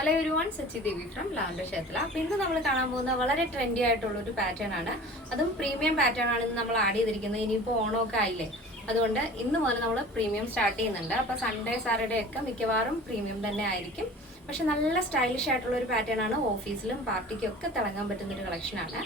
Hello everyone, Sachi Devi from lavender ക്ഷേത്ര. അപ്പോൾ ഇന്ന് നമ്മൾ കാണാൻ പോകുന്ന വളരെ ട്രെൻഡി ആയിട്ടുള്ള ഒരു പാറ്റേൺ ആണ്. അതും പ്രീമിയം പാറ്റേൺ ആണ് ഇന്ന് നമ്മൾ ആഡ് ചെയ്തിരിക്കുന്നത്. ഇനിയിപ്പോൾ ഓണമൊക്കെ ആയില്ലേ, അതുകൊണ്ട് ഇന്ന് മുതൽ നമ്മൾ പ്രീമിയം സ്റ്റാർട്ട് ചെയ്യുന്നുണ്ട്. അപ്പോൾ സൺഡേ സാറ്റർഡേ ഒക്കെ മിക്കവാറും പ്രീമിയം തന്നെ ആയിരിക്കും. പക്ഷെ നല്ല സ്റ്റൈലിഷ് ആയിട്ടുള്ള ഒരു പാറ്റേൺ ആണ്. ഓഫീസിലും പാർട്ടിക്കും ഒക്കെ തിളങ്ങാൻ പറ്റുന്ന ഒരു കളക്ഷനാണ്.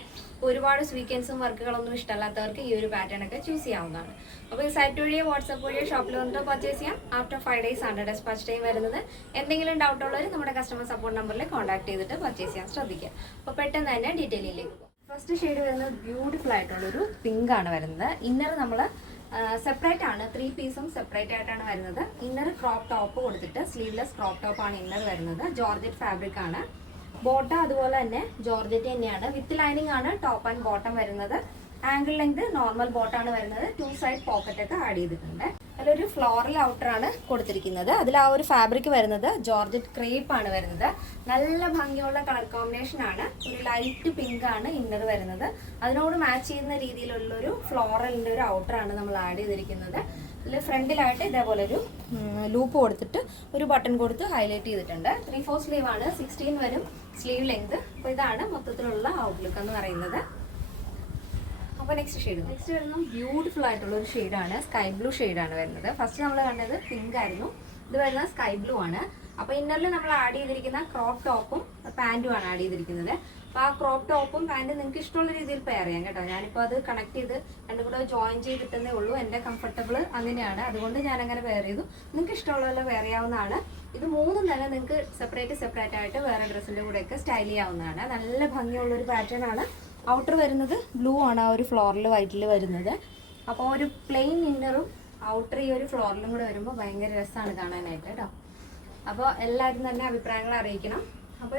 ഒരുപാട് സ്വീക്കൻസും വർക്കുകളൊന്നും ഇഷ്ടമല്ലാത്തവർക്ക് ഈ ഒരു പാറ്റേൺ ഒക്കെ ചൂസ് ചെയ്യാവുന്നതാണ്. അപ്പോൾ ഈ സൈറ്റ് വഴിയോ വാട്സപ്പ് വഴിയോ ഷോപ്പിൽ വന്നിട്ട് പർച്ചേസ് ചെയ്യാം. ആഫ്റ്റർ 5 days ആണ് ഡെസ്പാച്ച് ടൈം വരുന്നത്. എന്തെങ്കിലും ഡൗട്ട് ഉള്ളവർ നമ്മുടെ കസ്റ്റമർ സപ്പോർട്ട് നമ്പറിൽ കോൺടാക്ട് ചെയ്തിട്ട് പർച്ചേസ് ചെയ്യാൻ ശ്രദ്ധിക്കുക. അപ്പോൾ പെട്ടെന്ന് തന്നെ ഡീറ്റെയിലേക്ക് പോകും. ഫസ്റ്റ് ഷെയ്ഡ് വരുന്നത് ബ്യൂട്ടിഫുൾ ആയിട്ടുള്ളൊരു പിങ്ക് ആണ് വരുന്നത്. ഇന്നർ നമ്മൾ സെപ്പറേറ്റ് ആണ്, 3 പീസും സെപ്പറേറ്റ് ആയിട്ടാണ് വരുന്നത്. ഇന്നർ ക്രോപ്പ് ടോപ്പ് കൊടുത്തിട്ട് സ്ലീവ്ലെസ് ക്രോപ്പ് ടോപ്പ് ആണ് ഇന്നർ വരുന്നത്. ജോർജറ്റ് ഫാബ്രിക് ആണ്. ബോട്ടം അതുപോലെ തന്നെ ജോർജറ്റ് തന്നെയാണ്. വിത്ത് ലൈനിങ് ആണ് ടോപ്പ് ആൻഡ് ബോട്ടം വരുന്നത്. ആംഗിൾ ലെങ്ത് നോർമൽ ബോട്ടാണ് വരുന്നത്. 2 സൈഡ് പോക്കറ്റ് ഒക്കെ ആഡ് ചെയ്തിട്ടുണ്ട്. അതിലൊരു ഫ്ലോറൽ ഔട്ടർ ആണ് കൊടുത്തിരിക്കുന്നത്. അതിൽ ആ ഒരു ഫാബ്രിക് വരുന്നത് ജോർജറ്റ് ക്രേപ്പ് ആണ് വരുന്നത്. നല്ല ഭംഗിയുള്ള കളർ കോമ്പിനേഷൻ ആണ്. ഒരു ലൈറ്റ് പിങ്ക് ആണ് ഇന്നർ വരുന്നത്. അതിനോട് മാച്ച് ചെയ്യുന്ന രീതിയിലുള്ളൊരു ഫ്ലോറലിൻ്റെ ഒരു ഔട്ടർ ആണ് നമ്മൾ ആഡ് ചെയ്തിരിക്കുന്നത്. ഇതിൽ ഫ്രണ്ടിലായിട്ട് ഇതേപോലെ ഒരു ലൂപ്പ് കൊടുത്തിട്ട് ഒരു ബട്ടൺ കൊടുത്ത് ഹൈലൈറ്റ് ചെയ്തിട്ടുണ്ട്. 3/4 സ്ലീവ് ആണ്. 16 വരും സ്ലീവ് ലെങ്ത്. അപ്പോൾ ഇതാണ് മൊത്തത്തിലുള്ള ഔട്ട്ലുക്ക് എന്ന് പറയുന്നത്. അപ്പോൾ നെക്സ്റ്റ് വരുന്നത് ബ്യൂട്ടിഫുൾ ആയിട്ടുള്ള ഒരു ഷെയ്ഡാണ്. സ്കൈ ബ്ലൂ ഷെയ്ഡാണ് വരുന്നത്. ഫസ്റ്റ് നമ്മൾ കണ്ടത് പിങ്ക് ആയിരുന്നു. ഇത് വരുന്നത് സ്കൈ ബ്ലൂ ആണ്. അപ്പോൾ ഇന്നറിൽ നമ്മൾ ആഡ് ചെയ്തിരിക്കുന്ന ക്രോപ്പ് ടോപ്പും പാൻറ്റും ആണ് ആഡ് ചെയ്തിരിക്കുന്നത്. അപ്പോൾ ആ ക്രോപ്പ് ടോപ്പും പാൻറ്റും നിങ്ങൾക്ക് ഇഷ്ടമുള്ള രീതിയിൽ പെയർ ചെയ്യാം കേട്ടോ. ഞാനിപ്പോൾ അത് കണക്ട് ചെയ്ത് രണ്ടും കൂടെ ജോയിൻ ചെയ്തിട്ടേ ഉള്ളൂ. എൻ്റെ കംഫർട്ടബിൾ അങ്ങനെയാണ്, അതുകൊണ്ട് ഞാനങ്ങനെ പെയർ ചെയ്തു. നിങ്ങൾക്ക് ഇഷ്ടമുള്ള പെയർ ചെയ്യാവുന്നതാണ്. ഇത് മൂന്നും തന്നെ നിങ്ങൾക്ക് സെപ്പറേറ്റ് ആയിട്ട് വേറെ ഡ്രസ്സിൻ്റെ കൂടെയൊക്കെ സ്റ്റൈൽ ചെയ്യാവുന്നതാണ്. നല്ല ഭംഗിയുള്ളൊരു പാറ്റേൺ ആണ്. ഔട്ടർ വരുന്നത് ബ്ലൂ ആണ്, ആ ഒരു ഫ്ലോറിൽ വൈറ്റിൽ വരുന്നത്. അപ്പോൾ ഒരു പ്ലെയിൻ ഇന്നറും ഔട്ടർ ഈ ഒരു ഫ്ലോറിലും കൂടെ വരുമ്പോൾ ഭയങ്കര രസമാണ് കാണാനായിട്ട് കേട്ടോ. അപ്പോൾ എല്ലാവരും തന്നെ അഭിപ്രായങ്ങൾ അറിയിക്കണം. അപ്പോൾ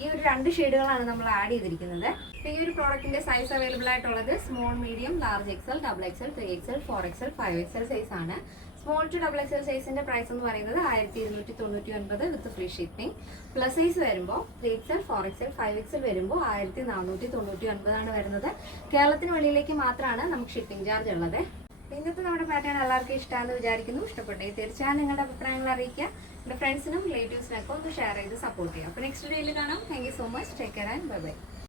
ഈ ഒരു 2 ഷെയ്ഡുകളാണ് നമ്മൾ ആഡ് ചെയ്തിരിക്കുന്നത്. അപ്പോൾ ഈ ഒരു പ്രോഡക്റ്റിൻ്റെ സൈസ് അവൈലബിൾ ആയിട്ടുള്ളത് small, medium, large XL, XXL, 3XL, 4XL, 5XL size ആണ്. സ്മോൾ ടു XXL സൈസിന്റെ പ്രൈസ് എന്ന് പറയുന്നത് 1299 വിത്ത് ഫ്രീ ഷിപ്പിംഗ്. പ്ലസ് സൈസ് വരുമ്പോൾ 3XL, 4XL, 5XL വരുമ്പോൾ 1499 ആണ് വരുന്നത്. കേരളത്തിന് വെളിയിലേക്ക് മാത്രമാണ് നമുക്ക് ഷിപ്പിംഗ് ചാർജ് ഉള്ളത്. ഇന്നത്തെ നമ്മുടെ പാറ്റേൺ എല്ലാവർക്കും ഇഷ്ടമാണെന്ന് വിചാരിക്കുന്നു. ഇഷ്ടപ്പെട്ടെങ്കിൽ തീർച്ചയായും നിങ്ങളുടെ അഭിപ്രായങ്ങൾ അറിയിക്കുക. എൻ്റെ ഫ്രണ്ട്സിനും റിലേറ്റീവ്സിനൊക്കെ ഒന്ന് ഷെയർ ചെയ്ത് സപ്പോർട്ട് ചെയ്യുക. അപ്പോൾ നെക്സ്റ്റ് ഡേയിൽ കാണാം. Thank you so much. Take care and bye bye.